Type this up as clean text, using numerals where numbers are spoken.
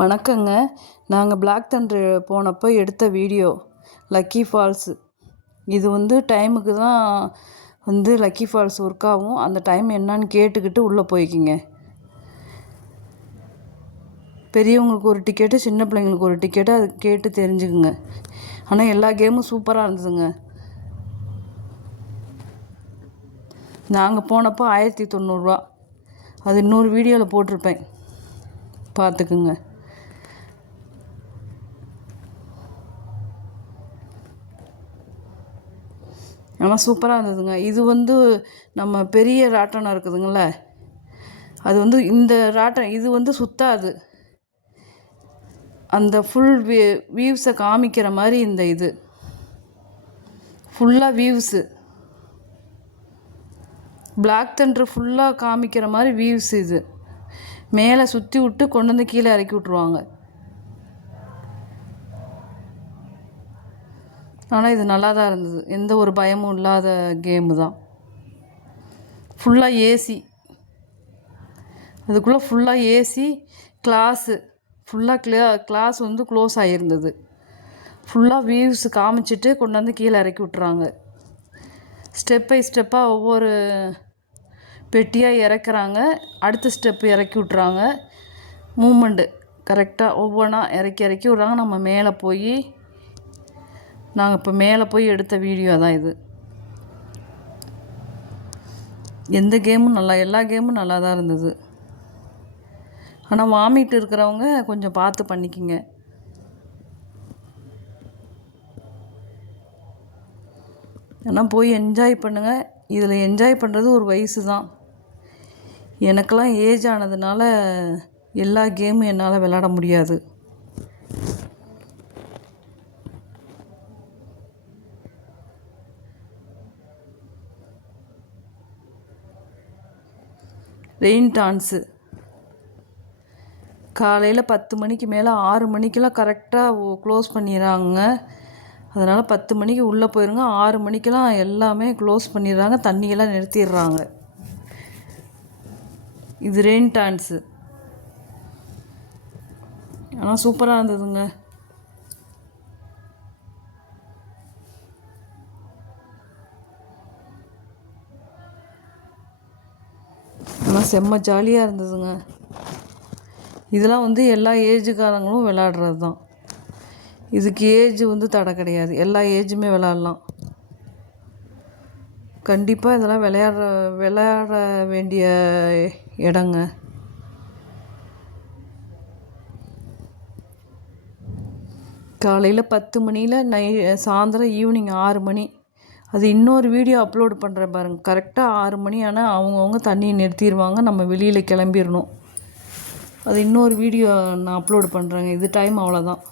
வணக்கங்க. நாங்கள் black Thunder போனப்போ எடுத்த வீடியோ லக்கி ஃபால்ஸு. இது டைமுக்கு தான் லக்கி ஃபால்ஸ் ஒர்க் ஆகும். அந்த டைம் என்னான்னு கேட்டுக்கிட்டு உள்ளே போய்க்கிங்க. பெரியவங்களுக்கு ஒரு டிக்கெட்டு, சின்ன பிள்ளைங்களுக்கு ஒரு டிக்கெட்டு, அது கேட்டு தெரிஞ்சுக்குங்க. ஆனால் எல்லா கேமும் சூப்பராக இருந்ததுங்க. நாங்கள் போனப்போ 1090 அது இன்னொரு வீடியோவில் போட்டிருப்பேன், பார்த்துக்குங்க. ஆனால் சூப்பராக இருந்ததுங்க. இது நம்ம பெரிய ராட்டனம் இருக்குதுங்கள, அது இந்த ராட்டம் இது சுத்தாது. அந்த ஃபுல் வியூஸை காமிக்கிற மாதிரி இது ஃபுல்லாக வியூஸு பிளாக் தண்டர் ஃபுல்லாக காமிக்கிற மாதிரி வியூஸ். இது மேலே சுற்றி விட்டு கொண்டு வந்து கீழே இறக்கி விட்ருவாங்க. ஆனால் இது நல்லா தான் இருந்தது. எந்த ஒரு பயமும் இல்லாத கேமு தான். ஃபுல்லாக ஏசி, அதுக்குள்ளே ஃபுல்லாக ஏசி, கிளாஸு ஃபுல்லாக கிளாஸ் க்ளோஸ் ஆகியிருந்தது. ஃபுல்லாக வியூஸ் காமிச்சிட்டு கொண்டாந்து கீழே இறக்கி விட்றாங்க. ஸ்டெப் பை ஸ்டெப்பாக ஒவ்வொரு பெட்டியாக இறக்குறாங்க. அடுத்த ஸ்டெப்பு இறக்கி விட்றாங்க. மூமெண்ட்டு கரெக்டாக ஒவ்வொன்றா இறக்கி விட்றாங்க. நம்ம மேலே போய் நாங்கள் இப்போ மேலே போய் எடுத்த வீடியோ தான் இது. எந்த கேமும் எல்லா கேமும் நல்லா தான் இருந்தது. ஆனால் வாமிட்டு இருக்கிறவங்க கொஞ்சம் பார்த்து பண்ணிக்கிங்க. ஆனால் போய் என்ஜாய் பண்ணுங்கள். இதில் என்ஜாய் பண்ணுறது ஒரு வயசு தான். எனக்கெல்லாம் ஏஜ் ஆனதுனால எல்லா கேமும் என்னால் விளாட முடியாது. ரெயின் டான்ஸு காலையில் 10 மணிக்கு மேலே 6 மணிக்கெலாம் கரெக்டாக க்ளோஸ் பண்ணிடுறாங்க. அதனால் 10 மணிக்கு உள்ளே போயிருங்க. 6 மணிக்கெலாம் எல்லாமே க்ளோஸ் பண்ணிடுறாங்க. தண்ணியெல்லாம் நிறுத்திடுறாங்க. இது ரெயின் டான்ஸு. ஆனால் சூப்பராக இருந்ததுங்க. ஆனால் செம்ம ஜாலியாக இருந்ததுங்க. இதெல்லாம் எல்லா ஏஜுக்காரங்களும் விளாடுறது தான். இதுக்கு ஏஜ் தடை கிடையாது. எல்லா ஏஜுமே விளாட்லாம். கண்டிப்பாக இதெல்லாம் விளையாட வேண்டிய இடங்க. காலையில் 10 மணியில் சாயந்தரம் ஈவினிங் 6 மணி. அது இன்னொரு வீடியோ அப்லோடு பண்ணுறேன் பாருங்கள். கரெக்டாக 6 மணி ஆனால் அவங்கவுங்க தண்ணியை நிறுத்திடுவாங்க. நம்ம வெளியில் கிளம்பிடணும். அது இன்னொரு வீடியோ நான் அப்லோடு பண்ணுறேங்க. இது டைம் அவ்வளோதான்.